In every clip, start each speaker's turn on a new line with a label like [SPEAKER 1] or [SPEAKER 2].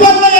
[SPEAKER 1] Jibon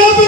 [SPEAKER 1] Gandhi